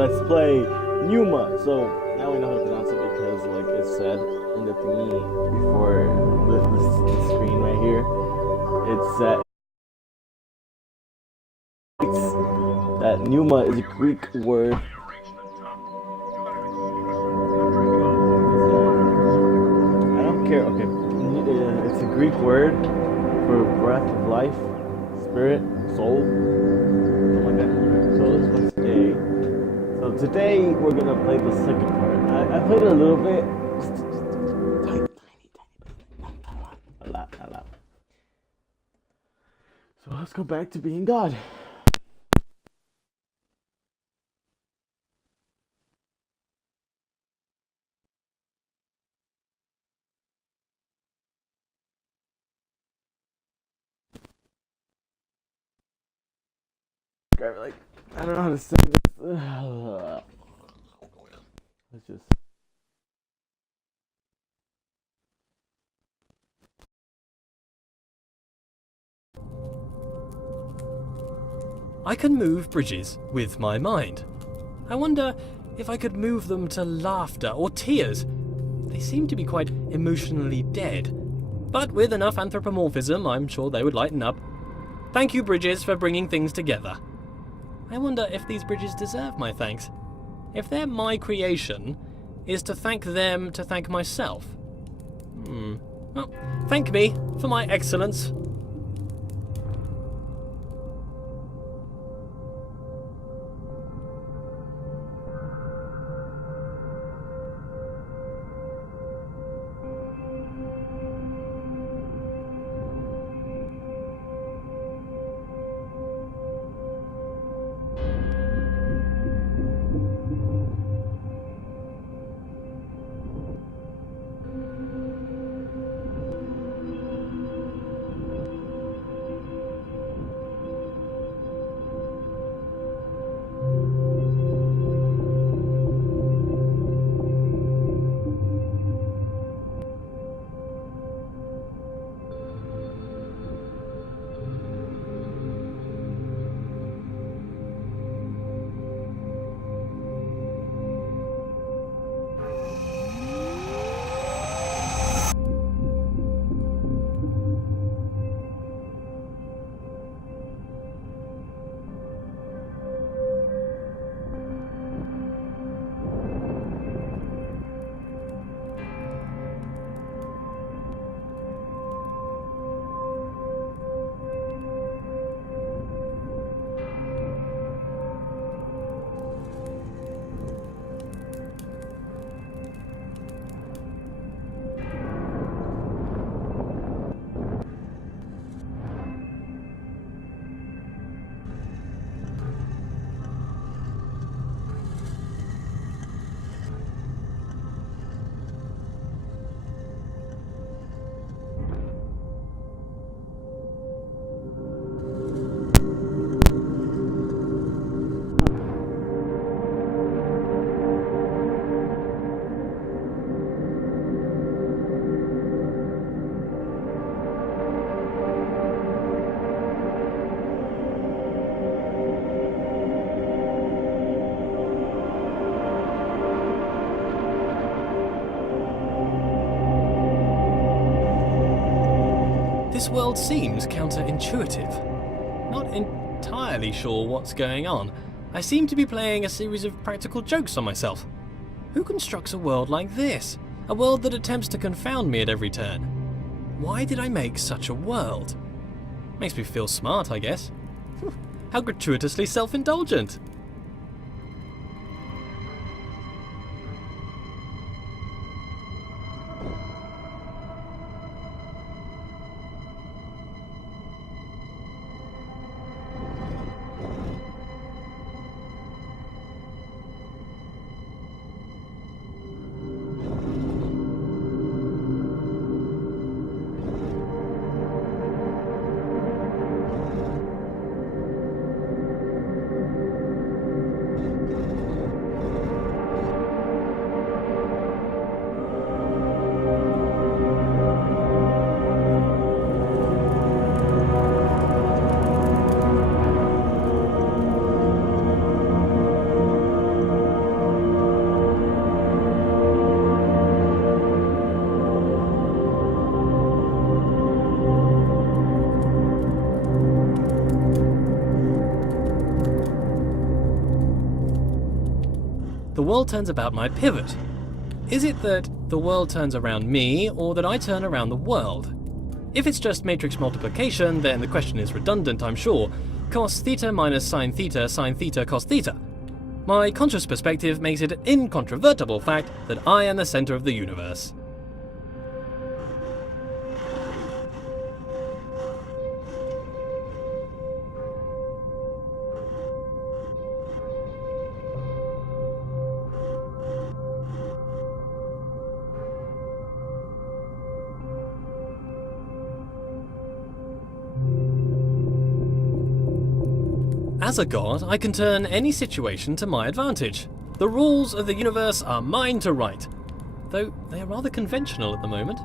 Let's play PNEUMA. So now we know how to pronounce it because, like it said in the thingy before the screen right here, it said that PNEUMA is a Greek word. I don't care. Okay, it's a Greek word for breath of life, spirit, soul, something like that. So this was today. So today we're gonna play the second part. I played a little bit, tiny bit, a lot. So let's go back to being God. Like, I don't know how to say this. Let's just. I can move bridges with my mind. I wonder if I could move them to laughter or tears. They seem to be quite emotionally dead. But with enough anthropomorphism, I'm sure they would lighten up. Thank you, bridges, for bringing things together. I wonder if these bridges deserve my thanks. If they're my creation, is to thank them to thank myself? Well, thank me for my excellence. This world seems counterintuitive. Not entirely sure what's going on. I seem to be playing a series of practical jokes on myself. Who constructs a world like this? A world that attempts to confound me at every turn? Why did I make such a world? Makes me feel smart, I guess. How gratuitously self-indulgent. the world turns about my pivot. Is it that the world turns around me, or that I turn around the world? If it's just matrix multiplication, then the question is redundant, I'm sure. Cos theta minus sine theta cos theta. My conscious perspective makes it an incontrovertible fact that I am the center of the universe. As a god, I can turn any situation to my advantage. The rules of the universe are mine to write, though they are rather conventional at the moment.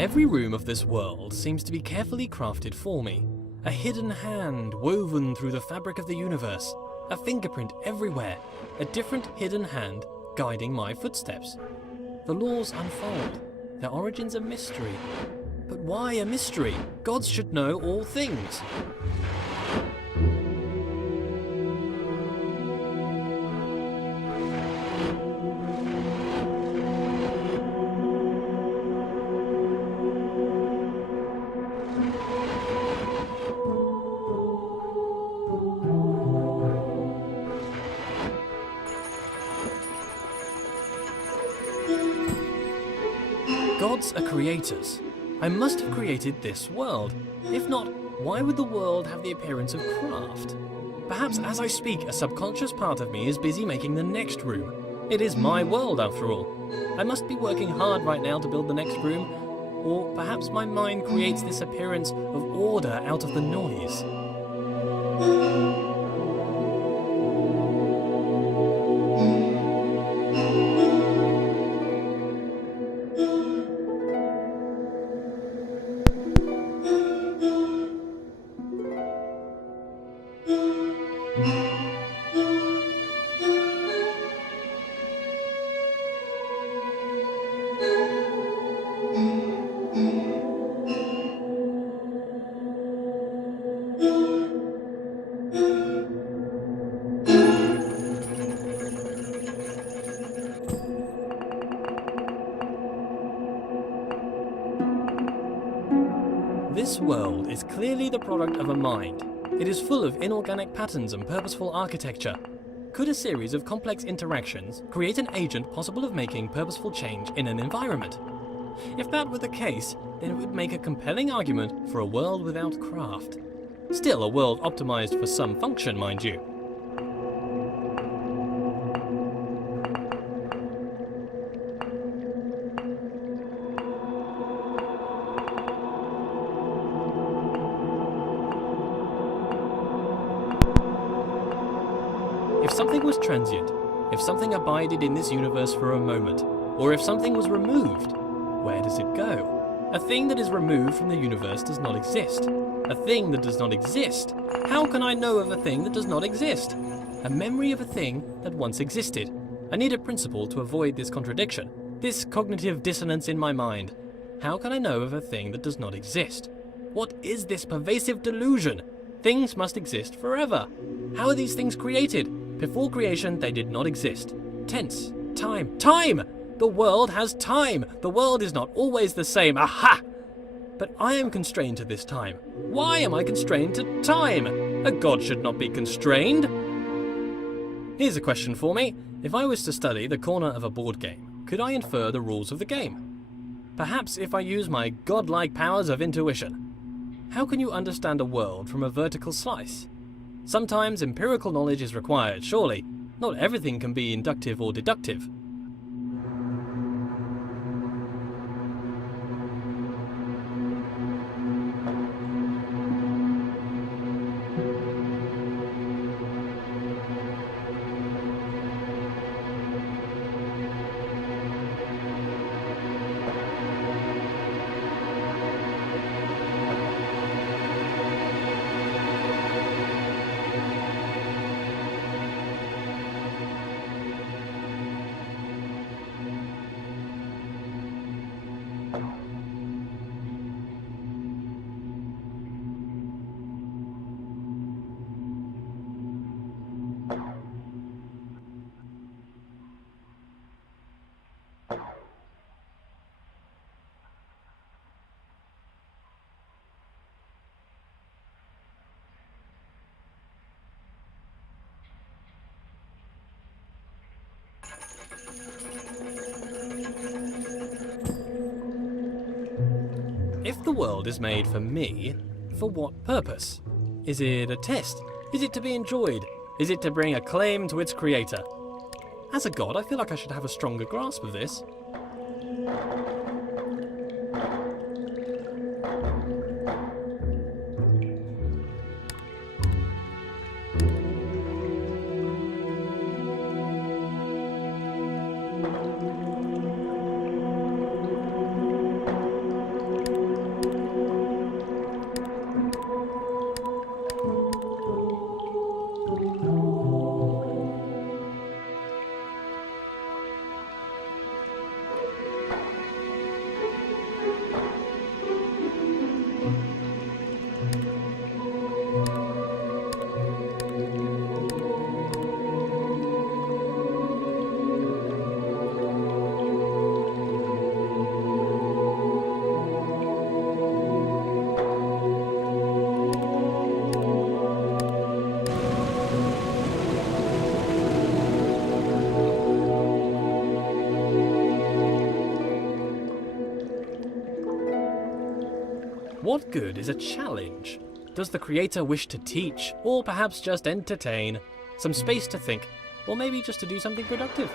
Every room of this world seems to be carefully crafted for me. A hidden hand woven through the fabric of the universe. A fingerprint everywhere. A different hidden hand guiding my footsteps. The laws unfold. Their origins a mystery. But why a mystery? Gods should know all things. Gods are creators. I must have created this world. If not, why would the world have the appearance of craft? Perhaps as I speak, a subconscious part of me is busy making the next room. It is my world, after all. I must be working hard right now to build the next room, or perhaps my mind creates this appearance of order out of the noise. This world is clearly the product of a mind. It is full of inorganic patterns and purposeful architecture. Could a series of complex interactions create an agent possible of making purposeful change in an environment? If that were the case, then it would make a compelling argument for a world without craft. Still a world optimized for some function, mind you. If something was transient, if something abided in this universe for a moment, or if something was removed, where does it go? A thing that is removed from the universe does not exist. A thing that does not exist. How can I know of a thing that does not exist? A memory of a thing that once existed. I need a principle to avoid this contradiction, this cognitive dissonance in my mind. How can I know of a thing that does not exist? What is this pervasive delusion? Things must exist forever. How are these things created? Before creation, they did not exist. Tense. Time. Time! The world has time! The world is not always the same. Aha! But I am constrained to this time. Why am I constrained to time? A god should not be constrained. Here's a question for me. If I was to study the corner of a board game, could I infer the rules of the game? Perhaps if I use my godlike powers of intuition. How can you understand a world from a vertical slice? Sometimes empirical knowledge is required, surely. Not everything can be inductive or deductive. If the world is made for me, for what purpose? Is it a test? Is it to be enjoyed? Is it to bring acclaim to its creator? As a god, I feel like I should have a stronger grasp of this. What good is a challenge? Does the creator wish to teach, or perhaps just entertain? Some space to think, or maybe just to do something productive?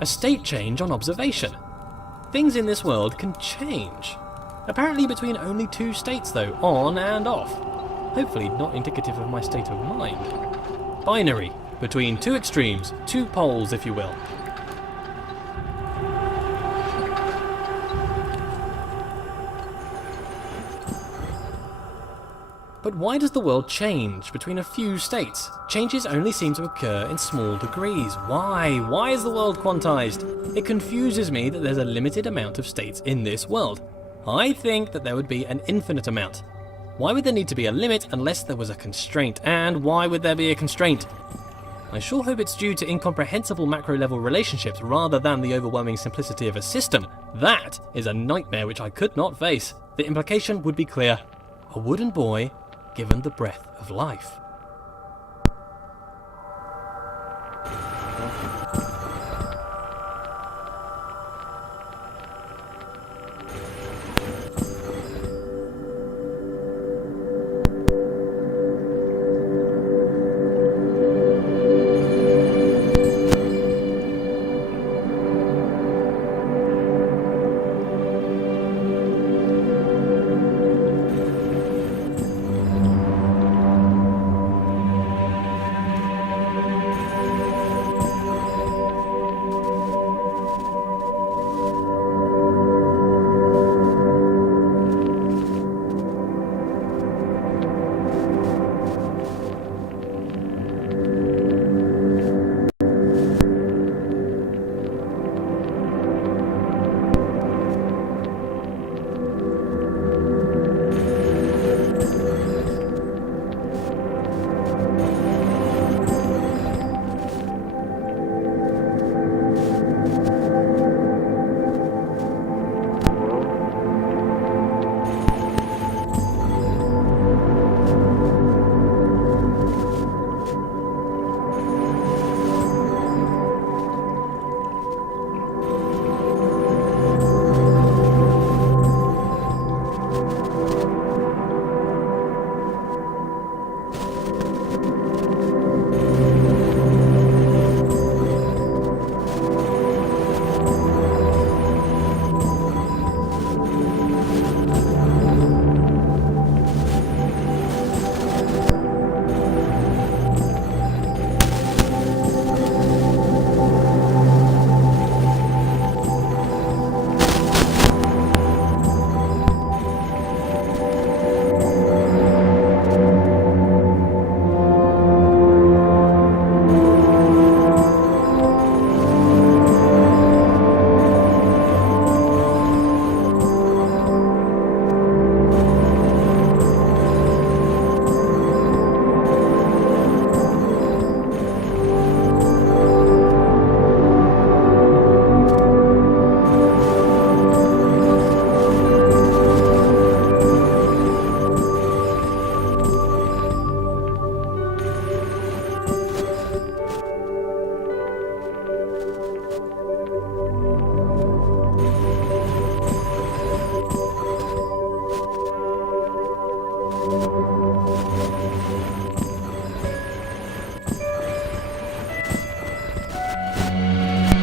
A state change on observation. Things in this world can change. Apparently between only 2 states though, on and off. Hopefully not indicative of my state of mind. Binary, between 2 extremes, 2 poles if you will. But why does the world change between a few states? Changes only seem to occur in small degrees. Why? Why is the world quantized? It confuses me that there's a limited amount of states in this world. I think that there would be an infinite amount. Why would there need to be a limit unless there was a constraint? And why would there be a constraint? I sure hope it's due to incomprehensible macro-level relationships rather than the overwhelming simplicity of a system. That is a nightmare which I could not face. The implication would be clear. A wooden boy given the breath of life.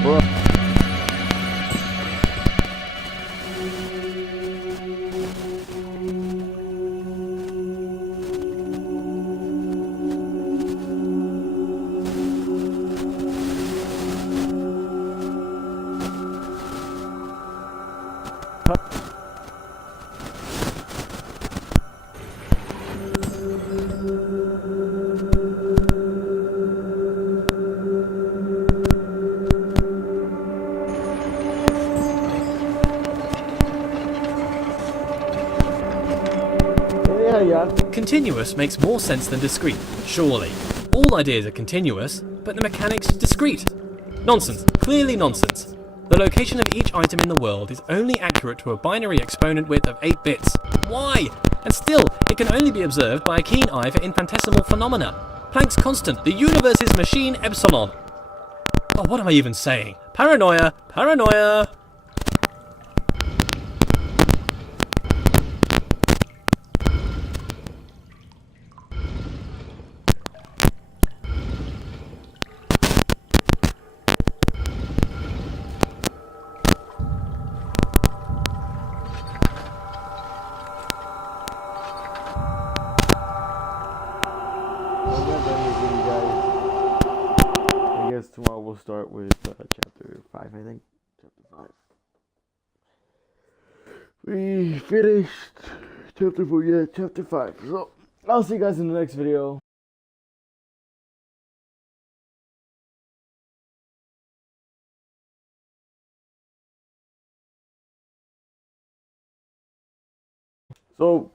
Bro. Yeah. Continuous makes more sense than discrete, surely. All ideas are continuous, but the mechanics are discrete. Nonsense. Clearly nonsense. The location of each item in the world is only accurate to a binary exponent width of 8 bits. Why? And still, it can only be observed by a keen eye for infinitesimal phenomena. Planck's constant, the universe's machine epsilon. Oh, what am I even saying? Paranoia! Paranoia! I guess tomorrow we'll start with chapter 5, I think. Chapter 5. We finished chapter 4, yeah, chapter 5. So, I'll see you guys in the next video. So,